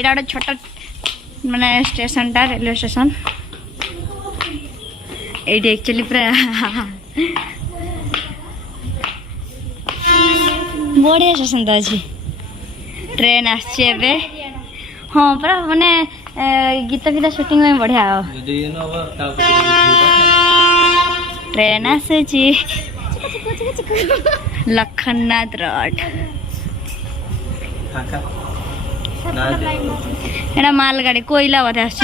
एटा गोटे छोट माने स्टेशन टा रेलवे स्टेशन ये एक्चुअली पूरा बढ़िया स्टेशन तो अच्छी ट्रेन आसचे हाँ पूरा माने गीत फीत शूटिंग में बढ़िया ट्रेन आसे लखननाथ रोड एटा मालगाड़ी कोयला बोधे आस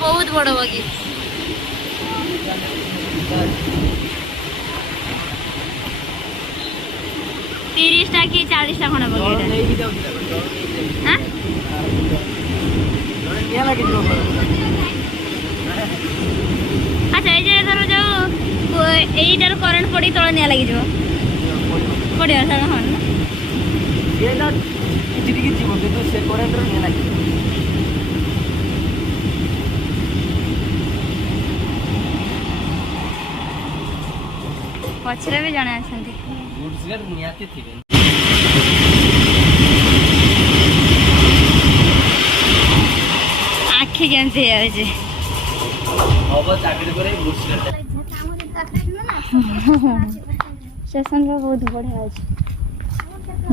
बहुत बड़ बगी तीसटा कि 40टा खंड बगी अच्छा ये धर जो यहीटार करेन्ट पड़ी तल निया लगी पड़ो सर हाँ पछरे भी जने आछंती आखि केमती जाउछे स्टेशन बहुत बढ़िया अच्छे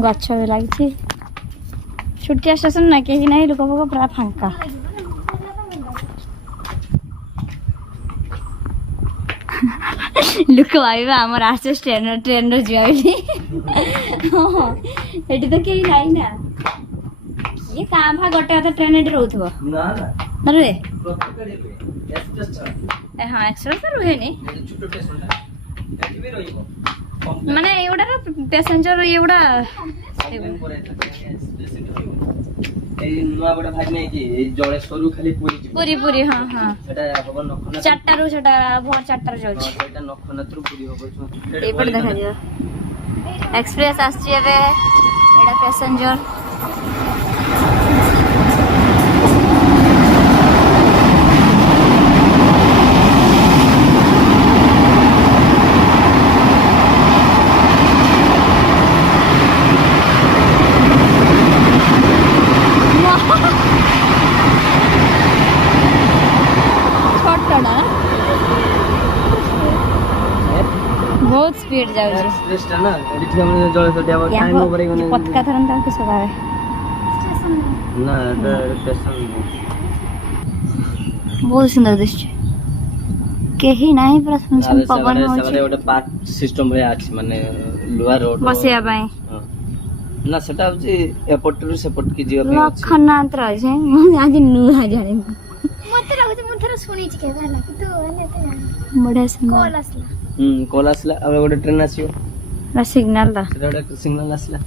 गछ भी लगी छुट्टिया स्टेशन ना कहीं ना लोक फोक पूरा फांका लोक भाई आमर आसे ट्रेन ट्रेन जी तो कहीं नहीं ना ये कामा गोटे तो ट्रेन ये रोथ रे हाँ एक्सप्रेस तो रुहे नहीं माने एगुड़ा पैसेंजर एगुड़ा पूरी पूरी हाँ हाँ 4टारू सेटा भोर 4टारू जाउछि एपट देखा दियो एक्सप्रेस आछि एबे एडा पैसेंजर बहुत स्पीड जाउछि एक्सप्रेस ना एठी हम जळे सटिया टाइम ओवर गने पतका धरन ता के सदावे ना स्टेशन बहुत सुंदर दृश्य केही नाही पूरा सुनसान पवन होछि सबरे ओटा पार्क सिस्टम रे आछि माने लुआ रोड बसिया बाय ना सेटा होछि एयरपोर्ट रु सेपोर्ट की जियो पे लखननाथ रहै आज नुहा जाने मते लागै म थरा सुनि छि के होला कि तो बड़ा सुंदर कॉल आसला अब गोटे ट्रेन आसियो ना सिग्नल दा सेटा सिग्नल आसला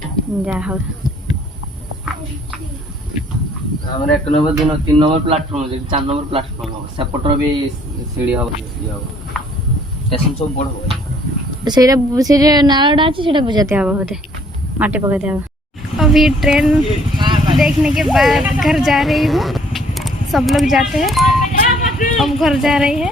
जा हो हमरे 1 number 3 number platform 4 number platform हो सेपटर भी सीढ़ी हो स्टेशन सब बड़ हो सेटा नाड़ा আছে সেটা বুঝাতে হবে होते माटी पकाते হবে अभी ट्रेन देखने के बाद घर जा रही हूँ सब लोग जाते हैं अब घर जा रही है